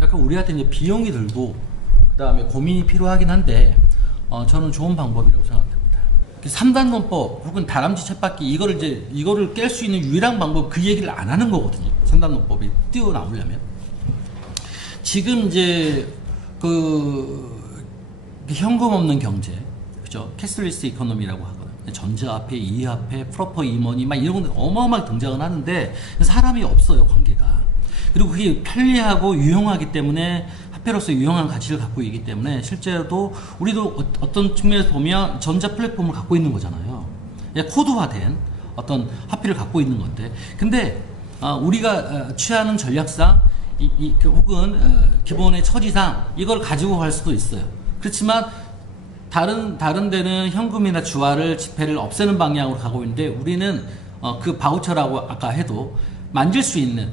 약간 우리한테 이제 비용이 들고 그다음에 고민이 필요하긴 한데 저는 좋은 방법이라고 생각합니다. 3단 논법 혹은 다람쥐 쳇바퀴 이거를 깰 수 있는 유일한 방법 그 얘기를 안 하는 거거든요. 3단 논법이 뛰어나오려면 지금 이제 현금 없는 경제, 그죠? 캐슬리스 이코노미라고 하거든요. 전자화폐, 이화폐, 프로퍼 이머니 막 이런 것들 어마어마하게 등장은 하는데 사람이 없어요, 관계가. 그리고 그게 편리하고 유용하기 때문에 화폐로서 유용한 가치를 갖고 있기 때문에 실제로도 우리도 어떤 측면에서 보면 전자 플랫폼을 갖고 있는 거잖아요. 코드화된 어떤 화폐를 갖고 있는 건데, 근데 우리가 취하는 전략상 혹은 기본의 처지상 이걸 가지고 갈 수도 있어요. 그렇지만 다른 데는 현금이나 주화를 지폐를 없애는 방향으로 가고 있는데 우리는 그 바우처라고 아까 해도 만질 수 있는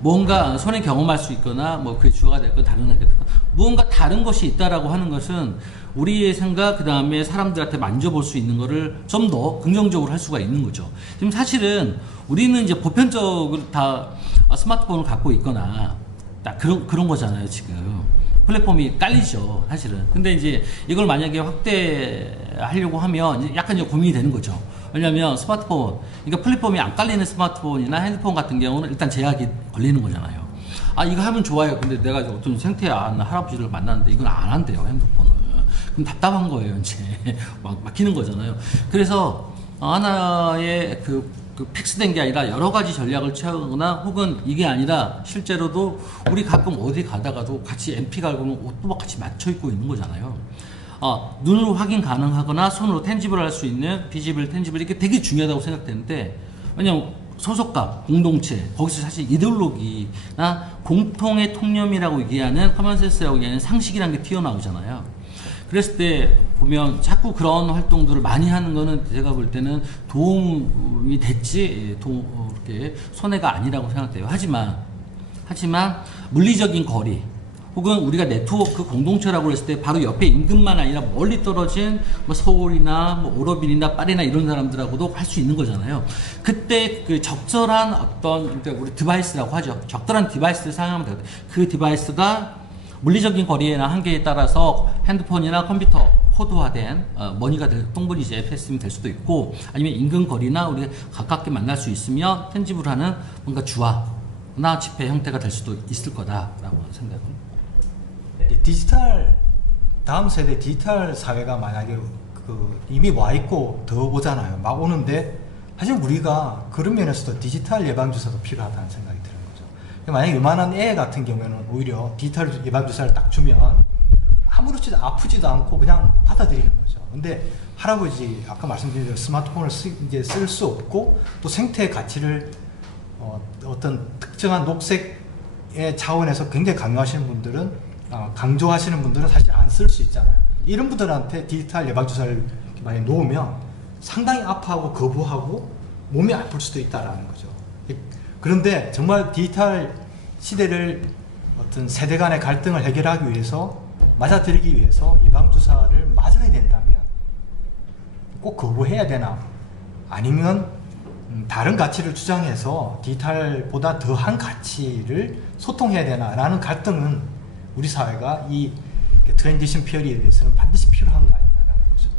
뭔가 손에 경험할 수 있거나 뭐 그게 주화가 될건 다른 게 될건 무언가 다른 것이 있다라고 하는 것은 우리의 생각 그 다음에 사람들한테 만져볼 수 있는 거를 좀 더 긍정적으로 할 수가 있는 거죠. 지금 사실은 우리는 이제 보편적으로 다 스마트폰을 갖고 있거나 딱 그런 거잖아요. 지금 플랫폼이 깔리죠, 사실은. 근데 이제 이걸 만약에 확대하려고 하면 이제 약간 이제 고민이 되는 거죠. 왜냐면 스마트폰, 그러니까 플랫폼이 안 깔리는 스마트폰이나 핸드폰 같은 경우는 일단 제약이 걸리는 거잖아요. 이거 하면 좋아요. 근데 내가 어떤 생태한 할아버지를 만났는데 이건 안 한대요, 핸드폰을. 그럼 답답한 거예요, 이제. 막히는 거잖아요. 그래서 하나의 픽스된 게 아니라 여러 가지 전략을 취하거나 혹은 이게 아니라 실제로도 우리 가끔 어디 가다가도 같이 MP 갈고는 옷도 막 같이 맞춰 입고 있는 거잖아요. 눈으로 확인 가능하거나 손으로 텐지블 할 수 있는 비지블, 텐지블 이게 되게 중요하다고 생각되는데 왜냐면 소속감, 공동체 거기서 사실 이데올로기나 공통의 통념이라고 얘기하는 커먼센스라고 얘기하는 상식이라는 게 튀어나오잖아요. 그랬을 때 보면 자꾸 그런 활동들을 많이 하는 거는 제가 볼 때는 도움이 됐지 이렇게 손해가 아니라고 생각돼요. 하지만 물리적인 거리 혹은 우리가 네트워크 공동체라고 했을 때 바로 옆에 임금만 아니라 멀리 떨어진 뭐 서울이나 뭐 오로빌이나 파리나 이런 사람들하고도 할 수 있는 거잖아요. 그때 그 적절한 어떤 우리 디바이스라고 하죠. 적절한 디바이스를 사용하면 되거든요. 그 디바이스가 물리적인 거리나 한계에 따라서 핸드폰이나 컴퓨터 코드화된 머니가 똥분이 이제 FSM이 될 수도 있고 아니면 인근 거리나 우리가 가깝게 만날 수 있으면 텐지블하는 뭔가 주화나 지폐 형태가 될 수도 있을 거다라고 생각합니다. 다음 세대 디지털 사회가 만약에 이미 와 있고 더 오잖아요. 막 오는데 사실 우리가 그런 면에서도 디지털 예방주사도 필요하다는 생각이 들어요. 만약에 요만한 애 같은 경우에는 오히려 디지털 예방주사를 딱 주면 아무렇지도 아프지도 않고 그냥 받아들이는 거죠. 근데 할아버지 아까 말씀드린 대로 스마트폰을 이제 쓸 수 없고 또 생태의 가치를 어떤 특정한 녹색의 차원에서 굉장히 강조하시는 분들은 사실 안 쓸 수 있잖아요. 이런 분들한테 디지털 예방주사를 많이 놓으면 상당히 아파하고 거부하고 몸이 아플 수도 있다라는 거죠. 그런데 정말 디지털 시대를 어떤 세대 간의 갈등을 해결하기 위해서 맞아들이기 위해서 예방주사를 맞아야 된다면 꼭 거부해야 되나 아니면 다른 가치를 주장해서 디지털보다 더한 가치를 소통해야 되나 라는 갈등은 우리 사회가 이 트랜지션 피어리에 대해서는 반드시 필요한 거 아니냐라는 거죠.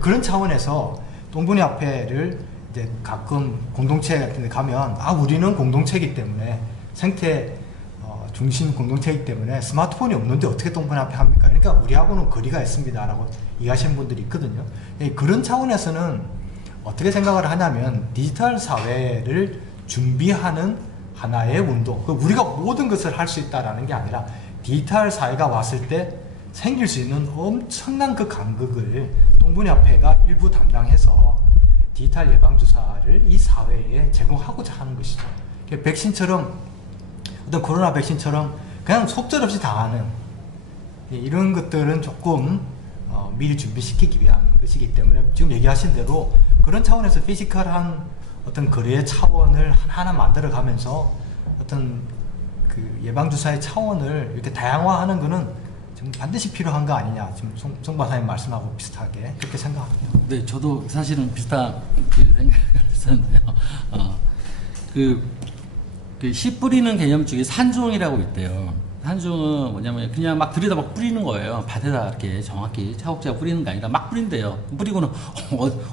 그런 차원에서 똥분이 화폐를 이제 가끔 공동체 같은 데 가면 우리는 공동체이기 때문에 생태 중심 공동체이기 때문에 스마트폰이 없는데 어떻게 똥분 화폐 합니까? 그러니까 우리하고는 거리가 있습니다 라고 얘기하시는 분들이 있거든요. 그런 차원에서는 어떻게 생각을 하냐면 디지털 사회를 준비하는 하나의 운동, 우리가 모든 것을 할 수 있다라는 게 아니라 디지털 사회가 왔을 때 생길 수 있는 엄청난 그 간극을 똥분이 화폐가 일부 담당해서 디지털 예방주사를 이 사회에 제공하고자 하는 것이죠. 백신처럼 어떤 코로나 백신처럼 그냥 속절없이 당하는 이런 것들은 조금 미리 준비시키기 위한 것이기 때문에 지금 얘기하신 대로 그런 차원에서 피지컬한 어떤 거래의 차원을 하나하나 만들어가면서 어떤 그 예방주사의 차원을 이렇게 다양화하는 것은 지금 반드시 필요한 거 아니냐. 지금 송 박사님 말씀하고 비슷하게 그렇게 생각합니다. 네, 저도 사실은 비슷한 생각을 했었는데요. 그 씨 뿌리는 개념 중에 산종이라고 있대요. 산종은 뭐냐면 그냥 막 들여다 막 뿌리는 거예요. 밭에다 이렇게 정확히 차곡차곡 뿌리는 게 아니라 막 뿌린대요. 뿌리고는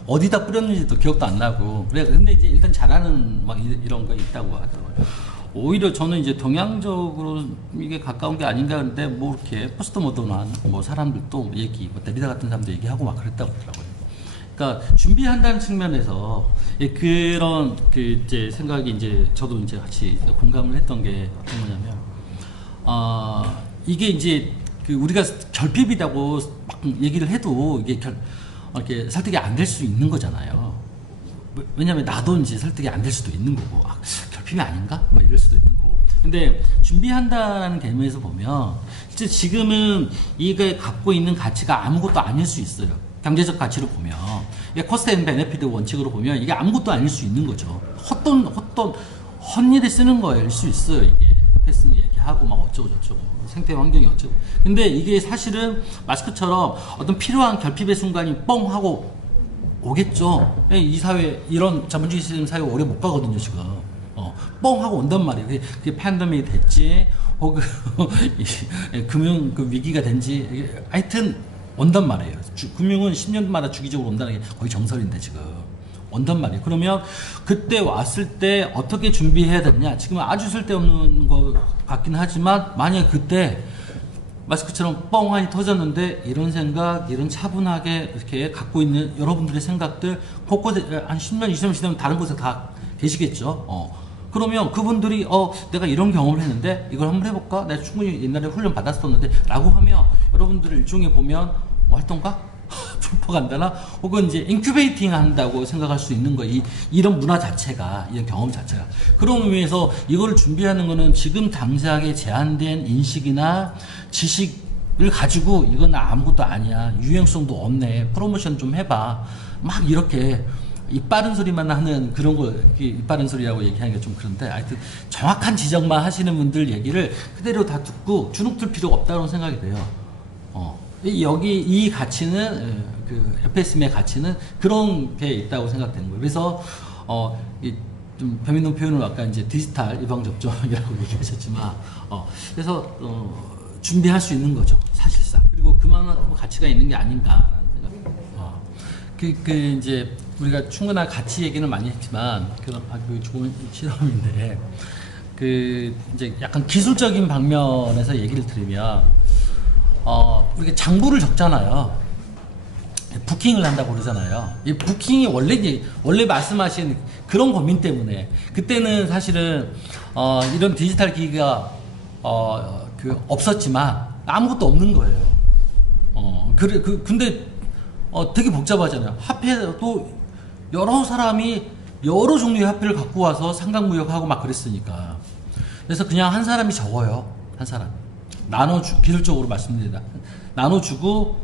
어디다 뿌렸는지도 기억도 안 나고. 그래 근데 이제 일단 잘하는 막 이런 거 있다고 하더라고요. 오히려 저는 이제 동양적으로 이게 가까운 게 아닌가 하는데 뭐 이렇게 포스트 모던한 뭐 사람들도 얘기, 뭐 데리다 같은 사람도 얘기하고 막 그랬다고 하더라고요. 그러니까 준비한다는 측면에서 그런 그 이제 생각이 이제 저도 이제 같이 공감을 했던 게 어떤 거냐면 이게 이제 그 우리가 결핍이라고 막 얘기를 해도 이게 이렇게 설득이 안 될 수 있는 거잖아요. 왜냐면 나도 이제 설득이 안 될 수도 있는 거고, 결핍이 아닌가? 뭐 이럴 수도 있는 거고. 근데 준비한다는 개념에서 보면, 지금은 이게 갖고 있는 가치가 아무것도 아닐 수 있어요. 경제적 가치로 보면. 이게 코스트 앤 베네피트 원칙으로 보면 이게 아무것도 아닐 수 있는 거죠. 헛일에 쓰는 거일 수 있어요, 이게. 패스는 얘기하고 막 어쩌고저쩌고. 생태 환경이 어쩌고. 근데 이게 사실은 마스크처럼 어떤 필요한 결핍의 순간이 뻥 하고 오겠죠. 이 사회, 이런 자본주의 시스템 사회 오래 못 가거든요, 지금. 뻥 하고 온단 말이에요. 그게 팬데믹이 됐지, 혹은 금융 그 위기가 된지, 하여튼 온단 말이에요. 금융은 10년마다 주기적으로 온다는 게 거의 정설인데, 지금. 온단 말이에요. 그러면 그때 왔을 때 어떻게 준비해야 되느냐. 지금 아주 쓸데없는 것 같긴 하지만, 만약에 그때 마스크처럼 뻥하니 터졌는데 이런 생각, 이런 차분하게 이렇게 갖고 있는 여러분들의 생각들 곳곳에 한 10년, 20년 지나면 다른 곳에 다 계시겠죠. 그러면 그분들이 내가 이런 경험을 했는데 이걸 한번 해볼까? 내가 충분히 옛날에 훈련 받았었는데 라고 하면 여러분들을 일종의 보면 활동가? 프로파간다나 혹은 이제 인큐베이팅 한다고 생각할 수 있는 거, 이런 문화 자체가, 이런 경험 자체가. 그런 의미에서 이거를 준비하는 거는 지금 당장에 제한된 인식이나 지식을 가지고 이건 아무것도 아니야, 유행성도 없네, 프로모션 좀 해봐, 막 이렇게 입 바른 소리만 하는 그런 거, 입 바른 소리라고 얘기하는 게 좀 그런데, 하여튼 정확한 지적만 하시는 분들 얘기를 그대로 다 듣고 주눅들 필요가 없다고 생각이 돼요. 여기 이 가치는 그 FSM의 가치는 그런 게 있다고 생각되는 거예요. 그래서 좀 배민동 표현을 아까 이제 디지털 예방 접종이라고 얘기하셨지만, 그래서 준비할 수 있는 거죠, 사실상. 그리고 그만큼 가치가 있는 게 아닌가라는 생각입니다. 그 이제 우리가 충분한 가치 얘기는 많이 했지만, 그런 아주 좋은 실험인데, 그 이제 약간 기술적인 방면에서 얘기를 드리면. 우리가 장부를 적잖아요. 부킹을 한다고 그러잖아요. 이 부킹이 원래 말씀하신 그런 고민 때문에, 그때는 사실은, 이런 디지털 기기가, 없었지만, 아무것도 없는 거예요. 근데, 되게 복잡하잖아요. 화폐도 여러 사람이 여러 종류의 화폐를 갖고 와서 상강무역하고 막 그랬으니까. 그래서 그냥 한 사람이 적어요. 한 사람. 기술적으로 말씀드립니다. 나눠주고,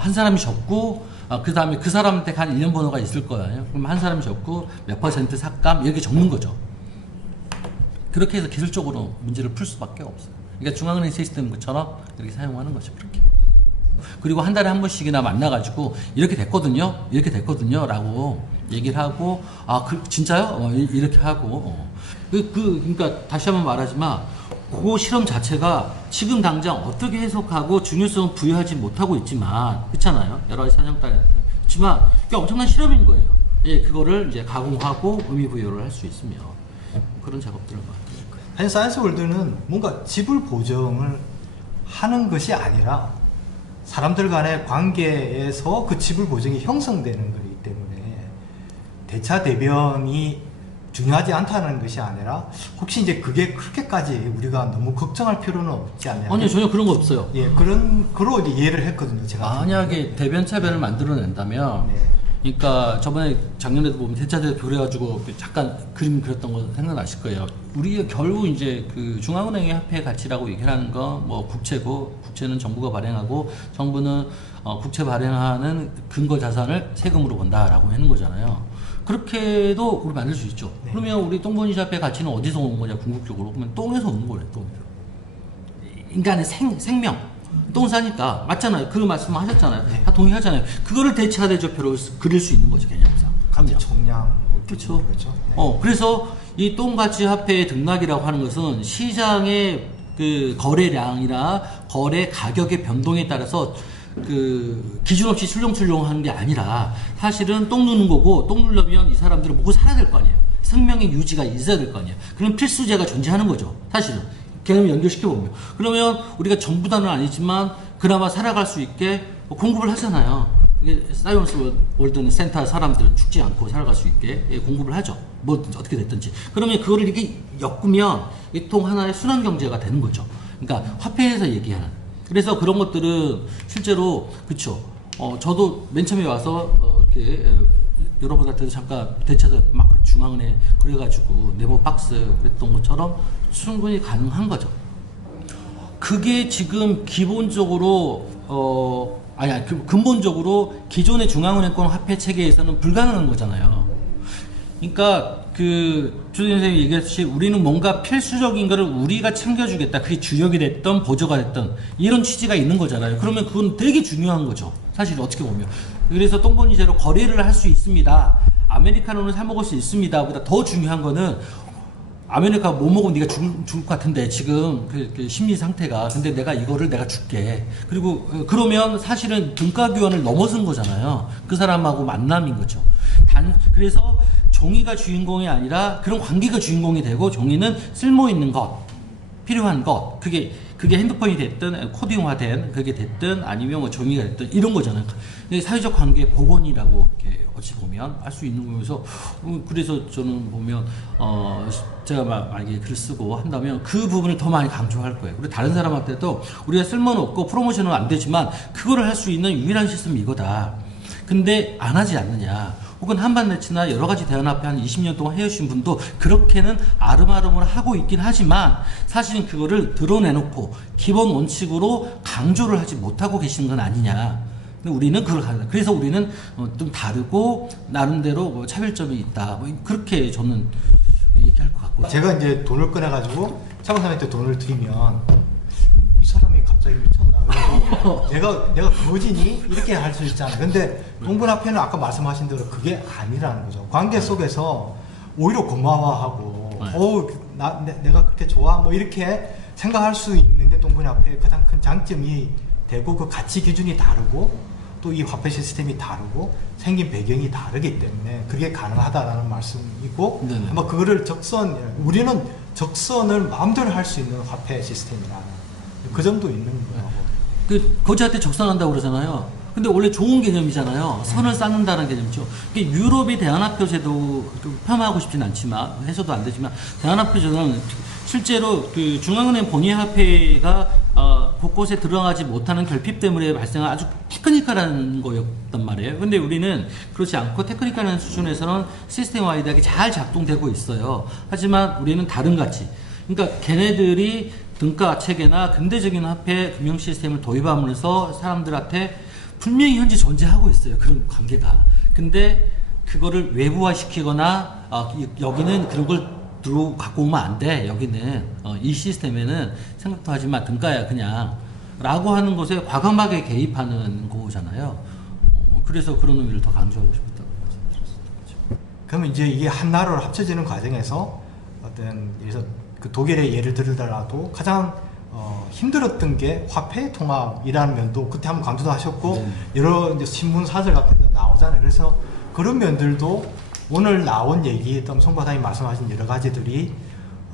한 사람이 적고, 그 다음에 그 사람한테 간 일련 번호가 있을 거예요. 그럼 한 사람이 적고, 몇 퍼센트 삭감, 이렇게 적는 거죠. 그렇게 해서 기술적으로 문제를 풀 수밖에 없어요. 그러니까 중앙은행 시스템처럼 이렇게 사용하는 거죠, 그렇게. 그리고 한 달에 한 번씩이나 만나가지고, 이렇게 됐거든요? 이렇게 됐거든요? 라고 얘기를 하고, 진짜요? 이렇게 하고. 그러니까 다시 한번 말하지만, 그 실험 자체가 지금 당장 어떻게 해석하고 중요성을 부여하지 못하고 있지만, 그렇잖아요. 여러 가지 사정 따라 있지만, 이게 엄청난 실험인 거예요. 예, 그거를 이제 가공하고 의미 부여를 할 수 있으며, 그런 작업들을 아니, 사이언스 월드는 뭔가 지불 보정을 하는 것이 아니라 사람들 간의 관계에서 그 지불 보정이 형성되는 거기 때문에 대차 대변이 중요하지 않다는 것이 아니라, 혹시 이제 그게 그렇게까지 우리가 너무 걱정할 필요는 없지 않냐. 아니요, 전혀 그런 거 없어요. 예, 그로 이제 이해를 했거든요, 제가. 만약에 대변차변을 만들어낸다면, 네. 그러니까 저번에 작년에도 보면 대차대표 그래가지고 잠깐 그림 그렸던 거 생각나실 거예요. 우리가 결국 이제 그 중앙은행의 화폐 가치라고 얘기하는 거, 뭐 국채고, 국채는 정부가 발행하고, 정부는 국채 발행하는 근거 자산을 세금으로 본다라고 하는 거잖아요. 그렇게도 우리 만들 수 있죠. 네. 그러면 우리 똥보니시 화폐 가치는 어디서 오는 거냐, 궁극적으로. 그러면 똥에서 오는 거예요, 똥에서. 인간의 생명. 똥 싸니까. 맞잖아요. 그 말씀 하셨잖아요. 네. 다 동의하잖아요. 그거를 대차대조표로 그릴 수 있는 거죠, 개념상. 감지 총량. 그렇죠. 그렇죠. 네. 그래서 이 똥가치 화폐의 등락이라고 하는 것은 시장의 그 거래량이나 거래 가격의 변동에 따라서 그 기준 없이 출렁출렁하는 게 아니라 사실은 똥 누는 거고, 똥 누려면 이 사람들은 먹고 살아야 될 거 아니에요. 생명의 유지가 있어야 될 거 아니에요. 그럼 필수제가 존재하는 거죠. 사실은 개념 연결시켜 보면, 그러면 우리가 전부 다는 아니지만 그나마 살아갈 수 있게 공급을 하잖아요. 이게 사이언스 월드는 센터 사람들은 죽지 않고 살아갈 수 있게 공급을 하죠. 뭐 어떻게 됐든지. 그러면 그거를 이렇게 엮으면 이 통 하나의 순환 경제가 되는 거죠. 그러니까 화폐에서 얘기하는. 그래서 그런 것들은 실제로 그쵸. 저도 맨 처음에 와서 이렇게 여러분한테도 잠깐 대체해서 막 중앙은행 그래가지고 네모 박스 그랬던 것처럼 충분히 가능한 거죠. 그게 지금 기본적으로 근본적으로 기존의 중앙은행권 화폐 체계에서는 불가능한 거잖아요. 그러니까 주진 선생님이 얘기했듯이 우리는 뭔가 필수적인 거를 우리가 챙겨주겠다. 그게 주력이 됐던 보조가 됐던 이런 취지가 있는 거잖아요. 그러면 그건 되게 중요한 거죠. 사실 어떻게 보면. 그래서 똥본이제로 거래를 할 수 있습니다. 아메리카노는 사 먹을 수 있습니다. 보다 더 중요한 거는 아메리카 뭐 먹으면 네가 죽을 것 같은데 지금 그 심리 상태가, 근데 내가 이거를 내가 줄게. 그리고 그러면 사실은 등가 교환을 넘어선 거잖아요. 그 사람하고 만남인 거죠. 그래서 종이가 주인공이 아니라 그런 관계가 주인공이 되고, 종이는 쓸모 있는 것, 필요한 것, 그게 핸드폰이 됐든 코딩화된 그게 됐든 아니면 뭐 종이가 됐든 이런 거잖아요. 사회적 관계 복원이라고 이렇게 어찌 보면 할 수 있는 거면서, 그래서 저는 보면 제가 만약에 글을 쓰고 한다면 그 부분을 더 많이 강조할 거예요. 그리고 다른 사람한테도 우리가 쓸모는 없고 프로모션은 안 되지만 그거를 할 수 있는 유일한 시스템이 이거다. 근데 안 하지 않느냐. 혹은 한반네츠나 여러 가지 대안앞에 한 20년 동안 해오신 분도 그렇게는 아름아름을 하고 있긴 하지만 사실은 그거를 드러내놓고 기본 원칙으로 강조를 하지 못하고 계시는 건 아니냐. 근데 우리는 그걸 가능하다. 그래서 우리는 좀 다르고 나름대로 뭐 차별점이 있다. 뭐 그렇게 저는 얘기할 것 같고. 제가 이제 돈을 꺼내가지고 차관사님한테 돈을 드리면 이 사람이 갑자기 미쳤나? 내가 거지니? 이렇게 할 수 있잖아. 근데 동분화폐는 아까 말씀하신 대로 그게 아니라는 거죠. 관계 속에서 오히려 고마워하고, 내가 그렇게 좋아? 뭐 이렇게 생각할 수 있는 게 동분화폐의 가장 큰 장점이 되고, 그 가치 기준이 다르고 또 이 화폐 시스템이 다르고 생긴 배경이 다르기 때문에 그게 가능하다라는 말씀이고, 네네. 아마 그거를 우리는 적선을 마음대로 할 수 있는 화폐 시스템이라 그 점도 있는 거고. 거지한테 적선한다고 그러잖아요. 근데 원래 좋은 개념이잖아요. 선을 쌓는다는 개념이죠. 이게 유럽이 대안화폐 제도 폄하하고 싶진 않지만, 해서도 안 되지만, 대안화폐 제도는 실제로 그 중앙은행 본위 화폐가 곳곳에 들어가지 못하는 결핍 때문에 발생한 아주 테크니컬한 거였단 말이에요. 근데 우리는 그렇지 않고 테크니컬한 수준에서는 시스템 와이드하게 잘 작동되고 있어요. 하지만 우리는 다른 가치. 그러니까 걔네들이 등가 체계나 근대적인 화폐 금융 시스템을 도입함으로써 사람들한테 분명히 현재 존재하고 있어요. 그런 관계가. 근데 그거를 외부화 시키거나 여기는 그런 걸 갖고 오면 안 돼. 여기는 이 시스템에는 생각도 하지만 등가야 그냥 라고 하는 것에 과감하게 개입하는 거잖아요. 그래서 그런 의미를 더 강조하고 싶었다고 말씀드렸습니다. 그러면 이제 이게 한 나라로 합쳐지는 과정에서 그래서 그 독일의 예를 들더라도 가장 힘들었던 게 화폐 통합이라는 면도 그때 한번 강조도 하셨고, 네. 여러 이제 신문 사설 같은 데 나오잖아요. 그래서 그런 면들도 오늘 나온 얘기, 또 송 과장님 말씀하신 여러 가지들이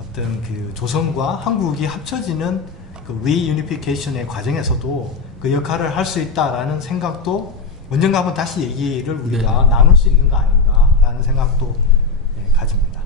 어떤 그 조선과 한국이 합쳐지는 그 리유니피케이션의 과정에서도 그 역할을 할 수 있다라는 생각도 언젠가 한번 다시 얘기를 우리가 나눌 수 있는 거 아닌가라는 생각도 가집니다.